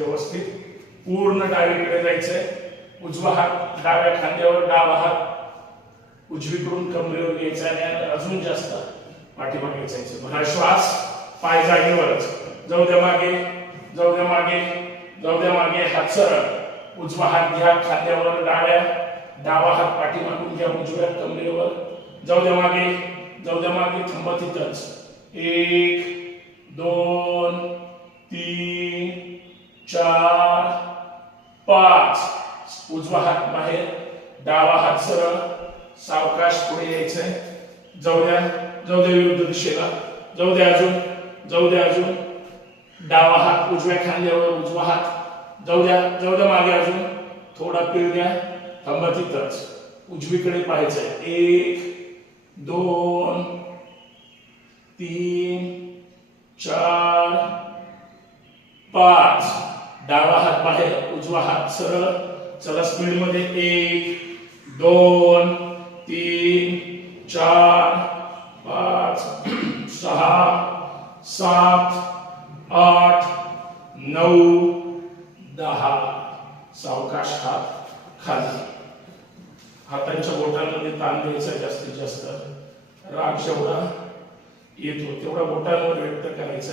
व्यवस्थित पूर्ण डावीकडे जायचंय. उजवा हात डाव्या खांद्यावर, डावा हात उजवीकडून कमरेवर घ्यायचा आणि अजून जास्त पाठीमागे जायचं. हा श्वास पाय जागेवरच. जाऊ द्या मागे, जाऊ द्या मागे, जाऊ द्या मागे. हात सरळ. उजवा हात घ्या खांद्यावर, डावा हात पाठीमागून घ्या उजव्या कमरेवर. जाऊ द्या मागे, जाऊ द्या मागे. थांबा तिथंच. 1 2 3 4 5. उजवा हात बाहेर, डावा हात सरळ. सावकाश पुढे यायचंय. जाऊ द्या, जाऊ द्या विरुद्ध दिशेला. जाऊ द्या अजून, जाऊ द्या अजून. डावा हात उजव्या खांद्यावर, उजवा हात. जाऊ द्या, जाऊ द्या मागे अजून. थोडा पीळ द्या. थांबा तिथंच. उजवीकडे पाहायचंय. 1 2 3 4 5. डावा हात बाहेर, उजवा हात सरळ. चला स्पीड मध्ये. 1 2 3 4 5 6 7 8 9 10. सावकाश हात खाली. हातांच्या बोटांमध्ये ताण द्यायचा जास्तीत जास्त. राग जेवढा येतो तेवढा बोटांवर व्यक्त करायचा.